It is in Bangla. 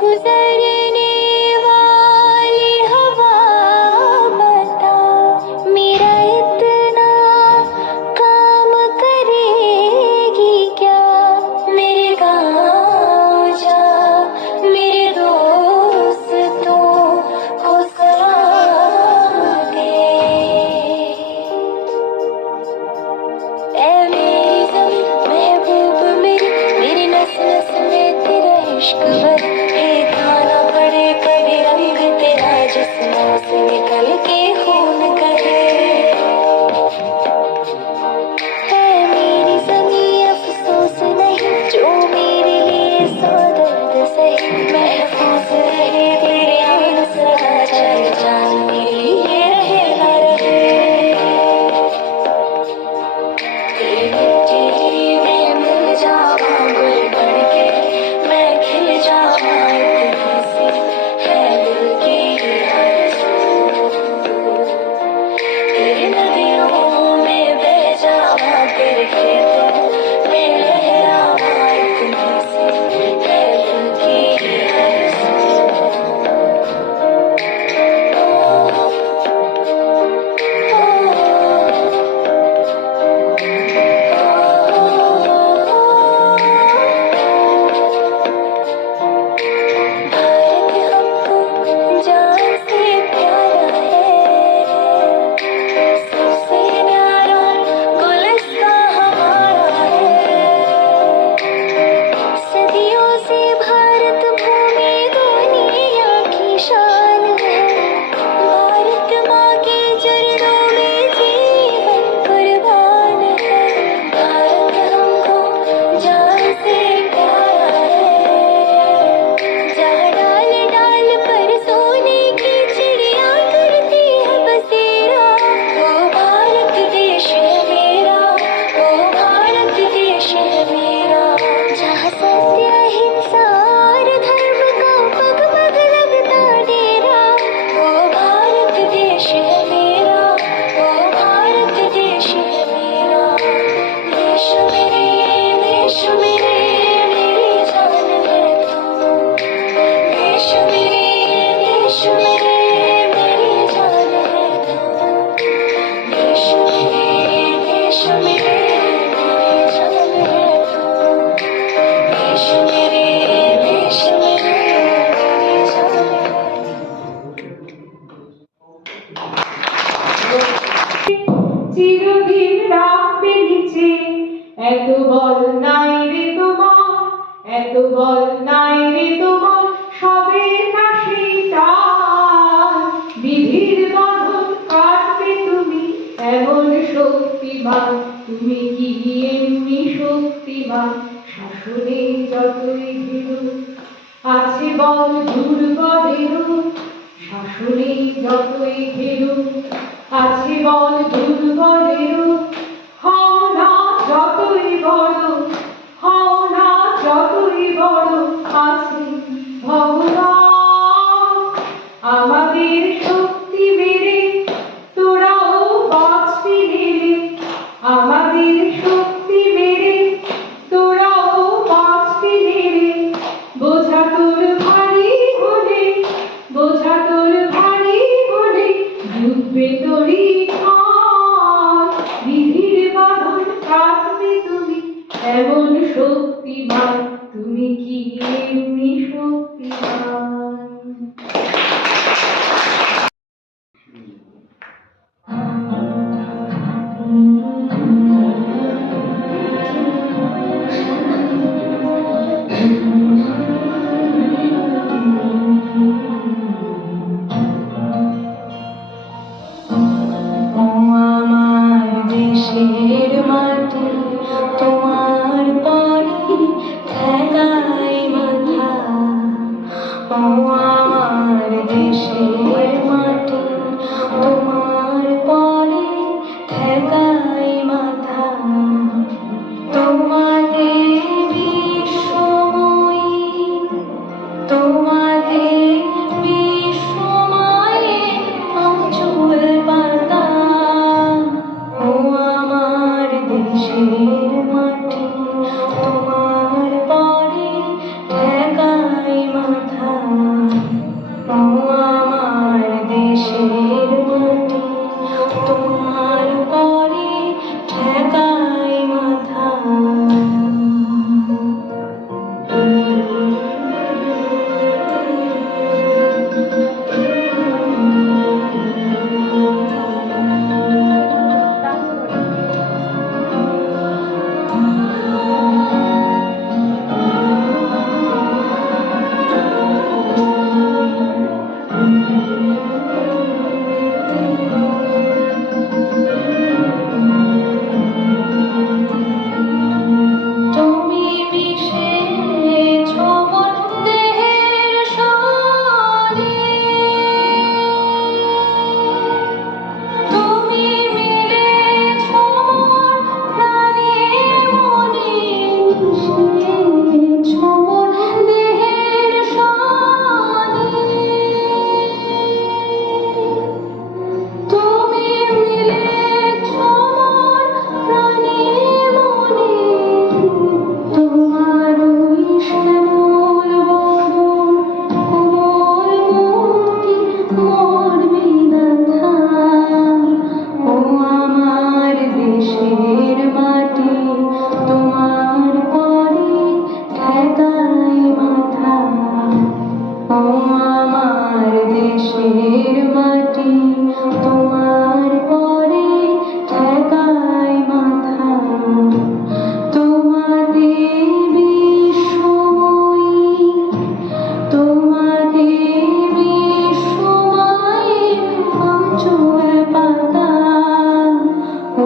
गुजरने वाली हवा बता, मेरा इतना काम करेगी क्या? मेरे गाँव जा, मेरे दोस्तों को सलाम दे। ऐ मेरी ज़मीं महबूब मेरी, मेरी नस नस में तेरा इश्क भर, गाना पड़े कभी रंग तेरा जिस्मों से निकल के खून कहे। है मेरी ज़मीं अफसोस नहीं, जो मेरे लिए सौ दर्द सही, महफूज रहे तेरे आन सदा, चाहे जान मेरे लिए रहे ना रहे। तेरी मिट्टी में मिल जाऊं गुल बन के, मैं खिल जाऊं इतनी सी है दिल की आरज़ू। तेरी नदियों में बह जाऊं, तेरे खेतों में लहराऊं इतनी सी है दिल की आरज़ू। भारत हमको जान से प्यारा है, सबसे न्यारा गुलिस्तां हमारा है। सदियों से भारत भूमि दुनिया की शान है, भारत माँ के चरणों में जीवन कुर्बान है। भारत हमको जान से प्यारा है, जहाँ डाल डाल पर सोने की चिड़िया करती है बसेरा। वो भारत देश है मेरा, वो भारत देश है मेरा, जहाँ सत्य अहिंसा और धर्म का पग पग लगता डेरा। वो भारत देश है मेरा, वो भारत देश है मेरा। देश मेरे, देश मेरे, मेरी जान है तू। देश मेरे, देश मेरे, मेरी जान है तू। देश मेरे, देश मेरे, मेरी जान है तू। देश मेरे, देश मेरे, मेरी जान है। চিরদিন রাখবে নিচে, এত বল নাই রে তোমার, এত বল নাই রে তোমার, সবে না সেইটার। বিধির বাঁধন কাটবে তুমি, এমন শক্তিমান, তুমি কি এমনি শক্তিমান? শাসনে যতই ঘেরো আছে বল দুর্বলেরও, শাসনে যতই ঘেরো আছে বল দুর্বলেরও। হও না যতই বড়, হও না যতই বড়, আছে ভগবান। আমাদের শক্তি মেরে তোরাও বাঁচবি নেড়ে, আমাদের শক্তি মেরে তোরাও বাঁচবি নেড়ে। বোঝা তোর ভারী হলে, বোঝা তোর ভারী হলে, ডুববে তোরই ঘর। বিধির বাঁধন কাটবে তুমি, এমন শক্তিমান, তুমি কি এমনি শক্তিমান? ও আমার দেশের মাটি, তোমার পরে ঠেকাই মাথা। ও আমার দেশের ঠেকাই মাথা। ও আমার দেশের মাটি, তোমার পরে ঠেকাই মাথা। তোমাদের বিশ্বময়ী, তোমাদের বিশ্বময়ী আঁচল পাতা। ও